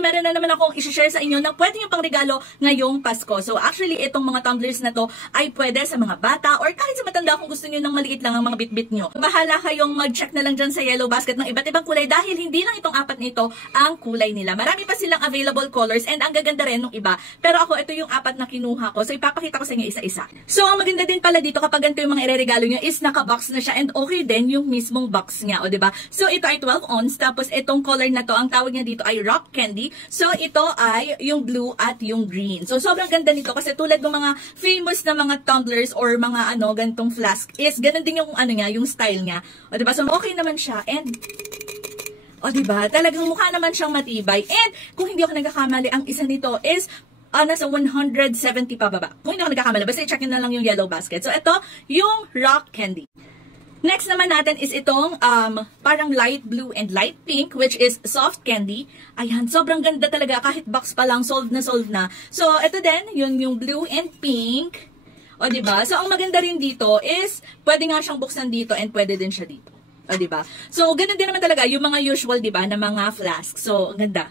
meron na naman akong i-share sa inyo na pwede yung pangregalo ngayong Pasko. So actually, itong mga tumblers na to ay pwede sa mga bata or kahit sa matanda kung gusto nyo ng maliit lang ang mga bitbit nyo. Bahala kayong mag-check na lang dyan sa yellow basket ng iba't ibang kulay dahil hindi lang itong apat nito ang kulay nila. Marami pa silang available colors and ang gaganda rin ng iba. Pero ako, ito yung apat na kinuha ko. So ipapakita ko sa inyo isa-isa. So ang maganda din pala dito kapag ganito yung mga ireregalo nyo is naka-box na siya and okay din yung mismong box niya. O diba? So ito ay 12 ounce tapos itong color na to, ang tawag niya dito ay rock candy. So ito ay yung blue at yung green. So sobrang ganda nito kasi tulad ng mga famous na mga tumblers or mga ganitong flask is ganun din yung niya, yung style niya. O diba? So okay naman siya and o diba? Talagang mukha naman siyang matibay. And kung hindi ako nagkakamali, ang isa nito is nasa 170 pa baba. Kung hindi ako nagkakamali, basta i-check na lang yung yellow basket. So ito yung rock candy. Next naman natin is itong parang light blue and light pink, which is soft candy. Ayan, sobrang ganda talaga. Kahit box pa lang, solved na solved na. So, ito din, yun yung blue and pink. O, diba? So, ang maganda rin dito is, pwede nga siyang buksan dito and pwede din siya dito. O, diba? So, ganun din naman talaga yung mga usual, diba, na mga flask. So, ang ganda.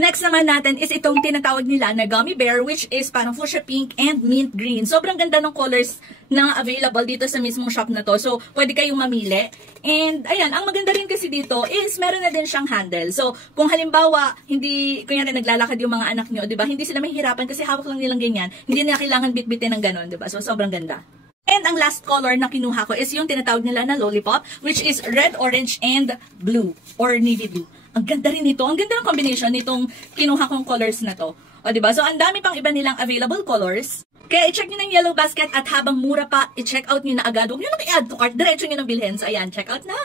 Next naman natin is itong tinatawag nila na gummy bear, which is parang fuchsia pink and mint green. Sobrang ganda ng colors na available dito sa mismong shop na to. So, pwede kayong mamili. And, ayan, ang maganda rin kasi dito is meron na din siyang handle. So, kung halimbawa, kunyari naglalakad yung mga anak nyo, diba? Hindi sila mahihirapan kasi hawak lang nilang ganyan. Hindi nila kailangan bitbitin ng ganon, diba? So, sobrang ganda. And ang last color na kinuha ko is yung tinatawag nila na lollipop, which is red, orange, and blue, or navy blue. Ang ganda rin nito. Ang ganda ng combination nitong kinuha kong colors na to. O, diba? So, ang dami pang iba nilang available colors. Kaya i-check nyo ng yellow basket at habang mura pa, i-check out nyo na agad. Huwag nyo nang i-add to cart. Diretso nyo nang bilhin. So, ayan, check out na!